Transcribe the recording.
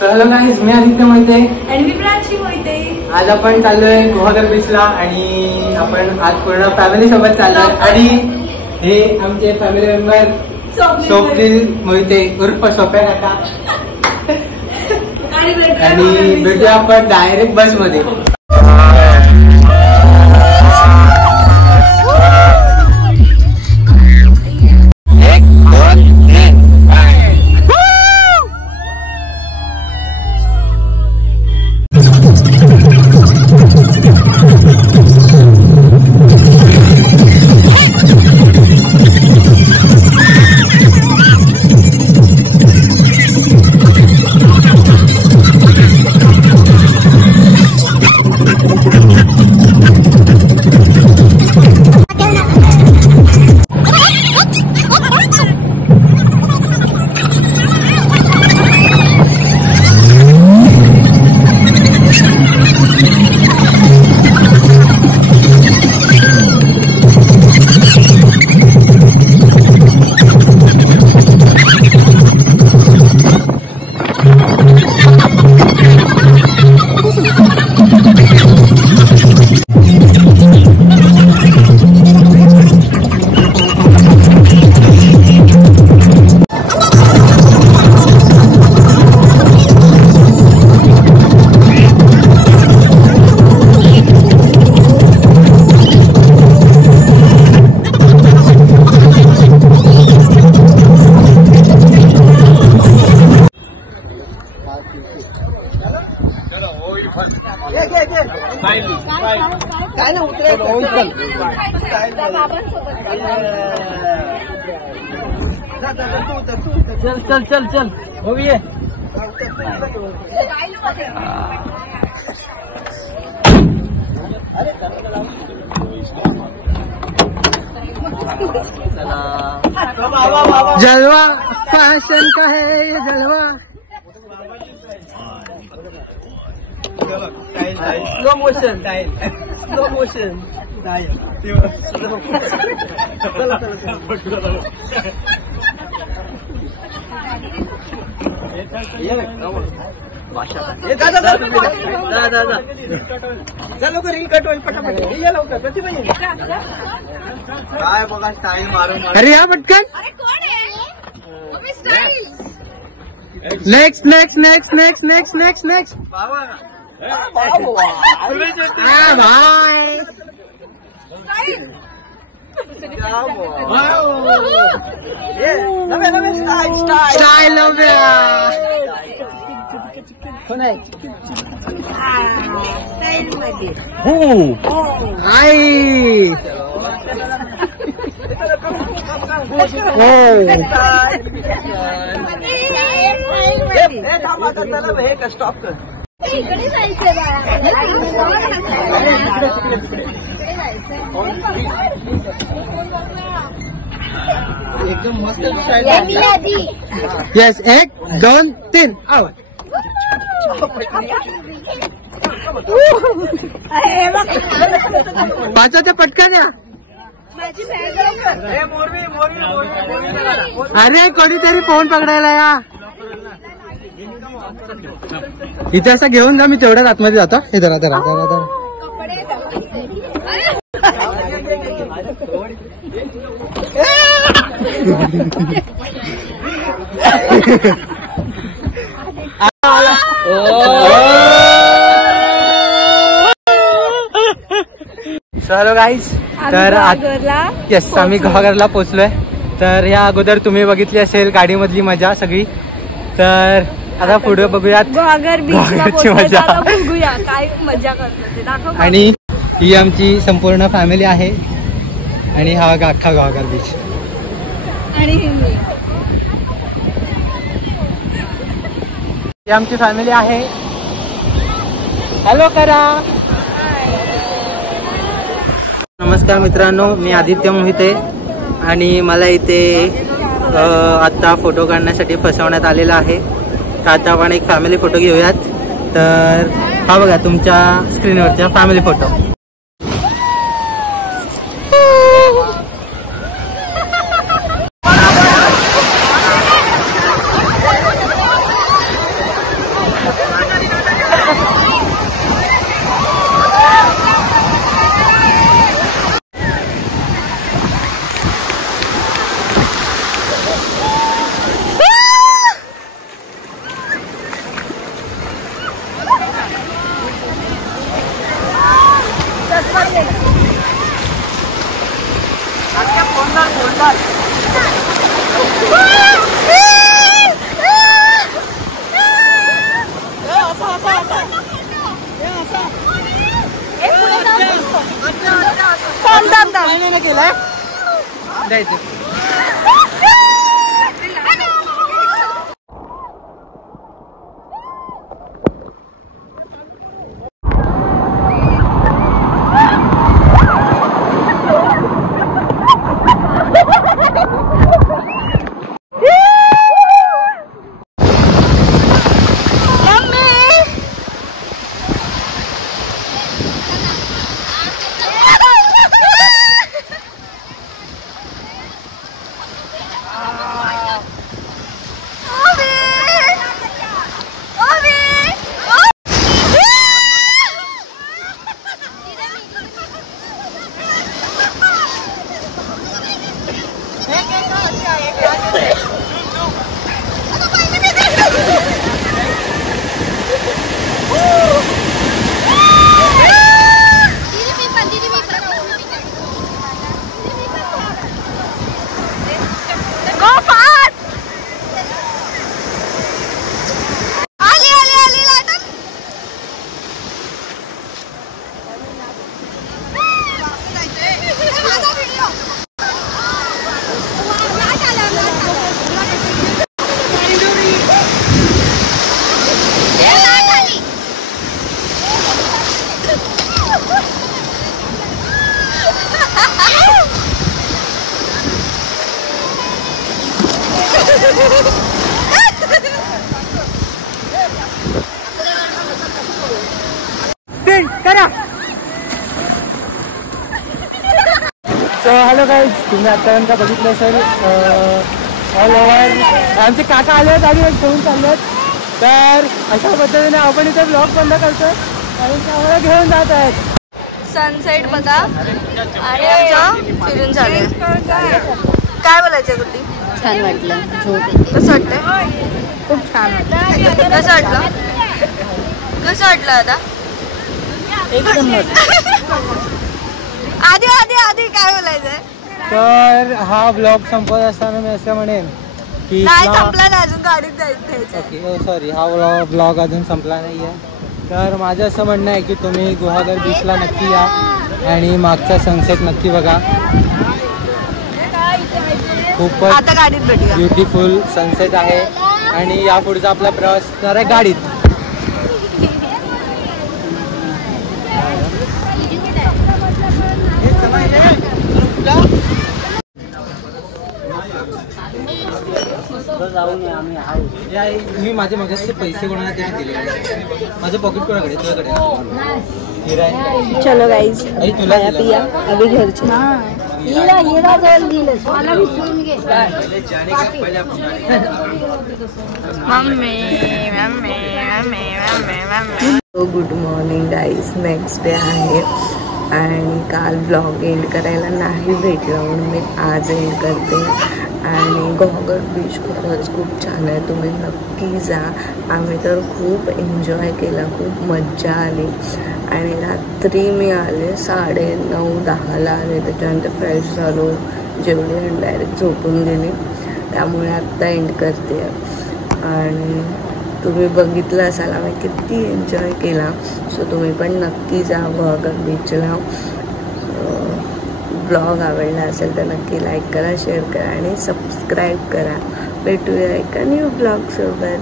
Hello guys, मी आदित्य मोहिते आणि मी प्राची मोहिते. आज आपण चाललोय गुहागर बीचला आणि आपण आज पूर्ण फॅमिली सोबत चाललोय. आणि हे आमचे फॅमिली मेंबर स्वप्नील मोहिते उर्फ सोप्या काका. आणि भेटूया आपण डायरेक्ट बस मध्ये. चल चल चल चल हो भी है. जलवा फैशन का है ये जलवा. Slow motion slow motion. लवकर रील कट होईल पटापट. ये लवकर कधी पण काय बघा स्टाईल मारून. अरे या पटकन. Next next next next next next next. Style हे स्टॉप कर. एकदम मस्त स्टाईल. यस, 1 2 3 आवाज. पाचाच्या पटकन या. अरे कोणीतरी फोन पकडायला या. इथे असं घेऊन जा, मी तेवढ्याच आतमध्ये जातो. हे जरा जरा जरा जरा. हॅलो गाईज, तर येस आम्ही गुहागरला पोहोचलोय. तर या अगोदर तुम्ही बघितली असेल गाडीमधली मजा सगळी. तर आता पुढे बघूयात गुहागरची मजा. बघूया काय मजा करतो. आणि ही आमची संपूर्ण फॅमिली आहे आणि हा अख्खा गुहागर बीच. आणि ही आमची फॅमिली आहे. हॅलो करा. नमस्कार मित्रांनो, मी आदित्य मोहिते आणि मला इथे आत्ता फोटो काढण्यासाठी फसवण्यात आलेला आहे. तर आता आपण एक फॅमिली फोटो घेऊयात. तर हा बघा तुमच्या स्क्रीनवरचा फॅमिली फोटो. काय नाही ना केलंय जायचं. सो हॅलो गाईज, तुम्ही आतापर्यंत बघितलं असेल ऑल ओव्हर आमचे काका आले आहेत आणि घेऊन चालले आहेत. तर अशा पद्धतीने आपण इथे ब्लॉग बंद करतो आणि आम्हाला घेऊन जात आहेत. सनसेट बघा आणि आमचं फिरून झाले. काय बोलायचं कुठली? छान वाटलं. कसं वाटतंय? खूप छान वाटलं. कसं वाटलं? कसं वाटलं आता? एकदम आधी आधी आधी काय बोलायचंय? तर हा ब्लॉग संपत असताना मी असं म्हणेन की नाही संपला ना, अजून गाडीत जायचं. ओके सॉरी, हा ब्लॉग अजून संपला नाही आहे. तर माझं असं म्हणणं आहे की तुम्ही गुहागर बीचला नक्की या आणि मागचा सनसेट नक्की बघा. खूपच आता गाडीत भेटूया. ब्युटिफुल सनसेट आहे आणि यापुढचा आपला प्रवास असणार आहे गाडीत. मी माझे मगाचे पैसे कोणाला तरी दिले. माझं पॉकेट कोणाकडे? तुझ्याकडे? चलो गाईज, तुला पिया अभी घरचे. Good morning guys, next day आहे आणि काल ब्लॉग एंड करायला नाही भेटलं म्हणून मी आज एंड करते. आणि गुहागर बीच खरंच खूप छान आहे, तुम्ही नक्की जा. आम्ही तर खूप एन्जॉय केला, खूप मज्जा आली. आणि रात्री मी आले 9:30-10ला आले. त्याच्यानंतर फ्रेश झालो, जेवले आणि डायरेक्ट झोपून गेले. त्यामुळे आत्ता एंड करते. आणि तुम्ही बघितलं असाल आम्ही किती एन्जॉय केला. सो तुम्ही पण नक्की जा गुहागर बीचला. ब्लॉग आवडला असेल तर नक्की लाईक करा, शेअर करा आणि सबस्क्राईब करा. भेटूया एका न्यू ब्लॉग सोबत.